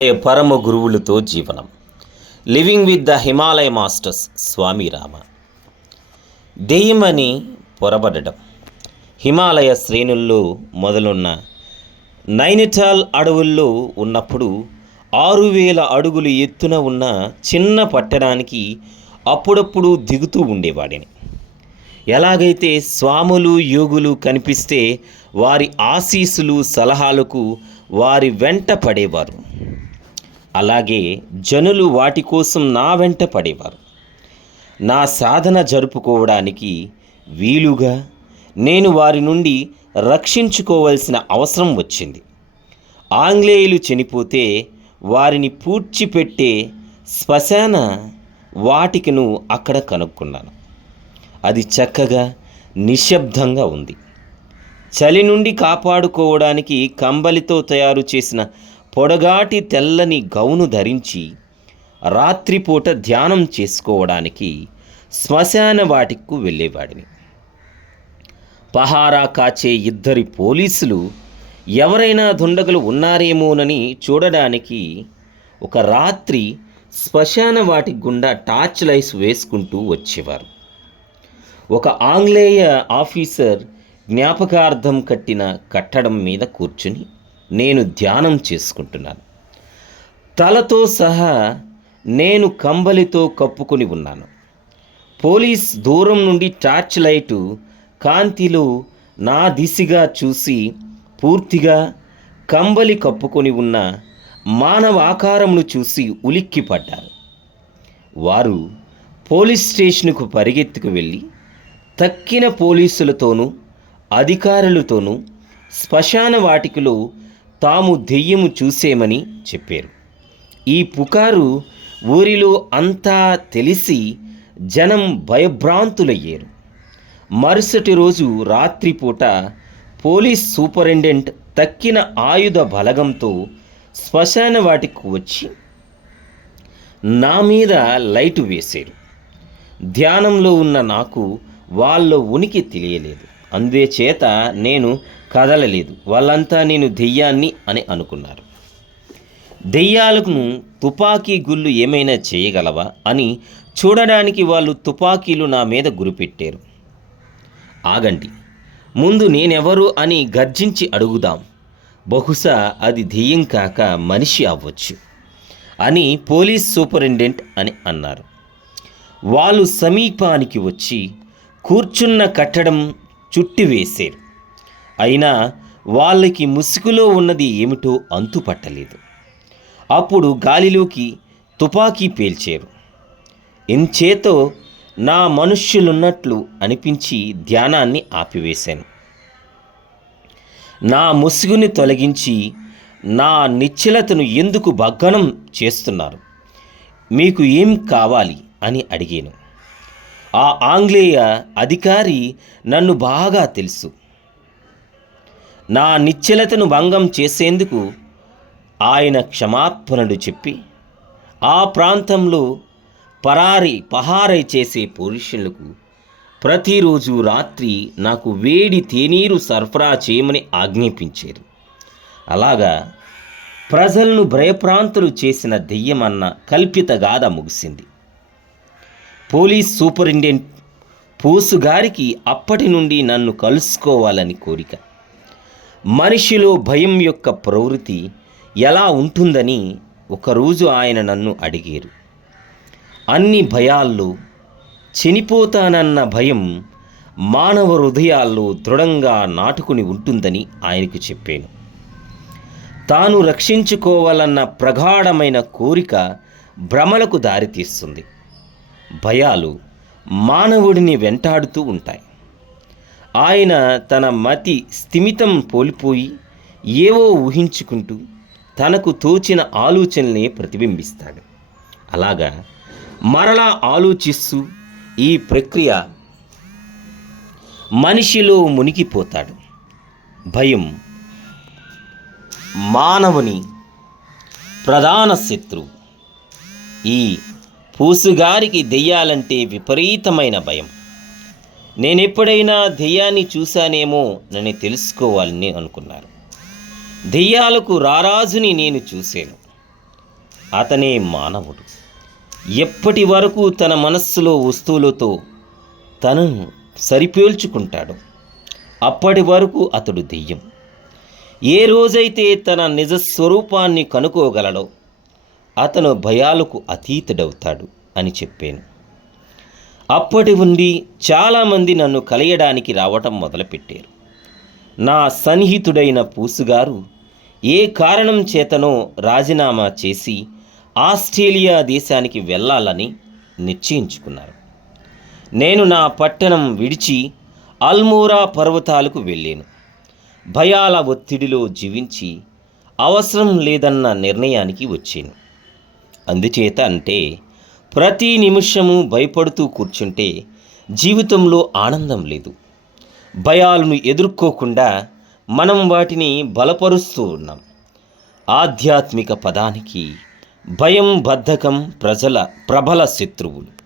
పరమ గురువులతో జీవనం. Living with the Himalaya masters Swami Rama. దెయ్యమని పొరబడడం. హిమాలయ శ్రేణుల్లో మొదలున్న నైనిటాల్ అడవుల్లో ఉన్నప్పుడు 6000 అడుగులు ఎత్తున ఉన్న చిన్న పట్టణానికి అప్పుడప్పుడు దిగుతూ ఉండేవాడిని. ఎలాగైతే స్వాములు యోగులు కనిపిస్తే వారి ఆశీస్సులు సలహాలకు వారి వెంట పడేవారు, అలాగే జనులు వాటి కోసం నా వెంట పడేవారు. నా సాధన జరుపుకోవడానికి వీలుగా నేను వారి నుండి రక్షించుకోవాల్సిన అవసరం వచ్చింది. ఆంగ్లేయులు చనిపోతే వారిని పూడ్చిపెట్టే శ్మశాన వాటికను అక్కడ కనుక్కున్నాను. అది చక్కగా నిశ్శబ్దంగా ఉంది. చలి నుండి కాపాడుకోవడానికి కంబలితో తయారు చేసిన పొడగాటి తెల్లని గౌను ధరించి రాత్రిపూట ధ్యానం చేసుకోవడానికి శ్మశాన వాటికు వెళ్ళేవాడిని. పహారా కాచే 2 పోలీసులు ఎవరైనా దుండగులు ఉన్నారేమోనని చూడడానికి ఒక రాత్రి శ్మశాన వాటి గుండా టార్చ్ లైట్స్ వేసుకుంటూ వచ్చేవారు. ఒక ఆంగ్లేయ ఆఫీసర్ జ్ఞాపకార్థం కట్టిన కట్టడం మీద కూర్చుని నేను ధ్యానం చేసుకుంటున్నాను. తలతో సహా నేను కంబలితో కప్పుకొని ఉన్నాను. పోలీస్ దూరం నుండి టార్చ్ లైటు కాంతిలో నా దిశగా చూసి పూర్తిగా కంబలి కప్పుకొని ఉన్న మానవ ఆకారమును చూసి ఉలిక్కిపడ్డారు. వారు పోలీస్ స్టేషన్కు పరిగెత్తుకు వెళ్ళి తక్కిన పోలీసులతోనూ అధికారులతోనూ శ్మశాన వాటికలో తాము దెయ్యము చూసేమని చెప్పారు. ఈ పుకారు ఊరిలో అంతా తెలిసి జనం భయభ్రాంతులయ్యారు. మరుసటి రోజు రాత్రిపూట పోలీస్ సూపరింటెండెంట్ తక్కిన ఆయుధ బలగంతో శ్మశాన వాటికి వచ్చి నా మీద లైటు వేశారు. ధ్యానంలో ఉన్న నాకు వాళ్ళ ఉనికి తెలియలేదు. అందుచేత నేను కదలలేదు. వాళ్ళంతా నేను దెయ్యాన్ని అని అనుకున్నారు. దెయ్యాలకు తుపాకీ గుళ్ళు ఏమైనా చేయగలవా అని చూడడానికి వాళ్ళు తుపాకీలు నా మీద గురిపెట్టారు. ఆగండి, ముందు నేనెవరు అని గర్జించి అడుగుదాం. బహుశా అది దెయ్యం కాక మనిషి అవ్వచ్చు అని పోలీస్ సూపరింటెండెంట్ అని అన్నారు. వాళ్ళు సమీపానికి వచ్చి కూర్చున్న కట్టడం చుట్టివేశారు. అయినా వాళ్ళకి ముసుగులో ఉన్నది ఏమిటో అంతుపట్టలేదు. అప్పుడు గాలిలోకి తుపాకీ పేల్చారు. ఇంచేతో నా మనుష్యులున్నట్లు అనిపించి ధ్యానాన్ని ఆపివేశాను. నా ముసుగుని తొలగించి నా నిశ్చలతను ఎందుకు భగ్నం చేస్తున్నారు? మీకు ఏం కావాలి అని అడిగాను. ఆ ఆంగ్లేయ అధికారి నన్ను బాగా తెలుసు. నా నిశ్చలతను భంగం చేసేందుకు ఆయన క్షమాపణలు చెప్పి ఆ ప్రాంతంలో పహారై చేసే పోలీసులకు ప్రతిరోజు రాత్రి నాకు వేడి తేనీరు సరఫరా చేయమని ఆజ్ఞాపించారు. అలాగా ప్రజలను భయప్రాంతులు చేసిన దెయ్యమన్న కల్పిత గాథ ముగిసింది. పోలీస్ సూపరింటెండెంట్ పూసుగారికి అప్పటి నుండి నన్ను కలుసుకోవాలని కోరిక. మనిషిలో భయం యొక్క ప్రవృత్తి ఎలా ఉంటుందని ఒకరోజు ఆయన నన్ను అడిగారు. అన్ని భయాల్లో చనిపోతానన్న భయం మానవ హృదయాల్లో దృఢంగా నాటుకుని ఉంటుందని ఆయనకు చెప్పాను. తాను రక్షించుకోవాలన్న ప్రగాఢమైన కోరిక భ్రమలకు దారితీస్తుంది. భయాలు మానవుడిని వెంటాడుతూ ఉంటాయి. ఆయన తన మతి స్థిమితం కోల్పోయి ఏవో ఊహించుకుంటూ తనకు తోచిన ఆలోచనలే ప్రతిబింబిస్తాడు. అలాగా మరలా ఆలోచిస్తూ ఈ ప్రక్రియ మనిషిలో మునిగిపోతాడు. భయం మానవుని ప్రధాన శత్రువు. ఈ పూసుగారికి దెయ్యాలంటే విపరీతమైన భయం. నేనెప్పుడైనా దెయ్యాన్ని చూశానేమో నన్ను తెలుసుకోవాలని అనుకున్నారు. దెయ్యాలకు రారాజుని నేను చూశాను. అతనే మానవుడు. ఎప్పటి వరకు తన మనస్సులో వస్తువులతో తనను సరిపోల్చుకుంటాడు, అప్పటి వరకు అతడు దెయ్యం. ఏ రోజైతే తన నిజ స్వరూపాన్ని కనుక్కోగలడో అతను భయాలకు అతీతుడవుతాడు అని చెప్పాను. అప్పటి నుండి చాలామంది నన్ను కలియడానికి రావటం మొదలుపెట్టారు. నా సన్నిహితుడైన పూసుగారు ఏ కారణం చేతనో రాజీనామా చేసి ఆస్ట్రేలియా దేశానికి వెళ్ళాలని నిశ్చయించుకున్నారు. నేను నా పట్టణం విడిచి అల్మోరా పర్వతాలకు వెళ్ళాను. భయాల ఒత్తిడిలో జీవించి అవసరం లేదన్న నిర్ణయానికి వచ్చాను. అందుచేత అంటే ప్రతి నిమిషము భయపడుతూ కూర్చుంటే జీవితంలో ఆనందం లేదు. భయాలను ఎదుర్కోకుండా మనం వాటిని బలపరుస్తూ ఉన్నాం. ఆధ్యాత్మిక పదానికి భయం, బద్ధకం ప్రబల శత్రువులు.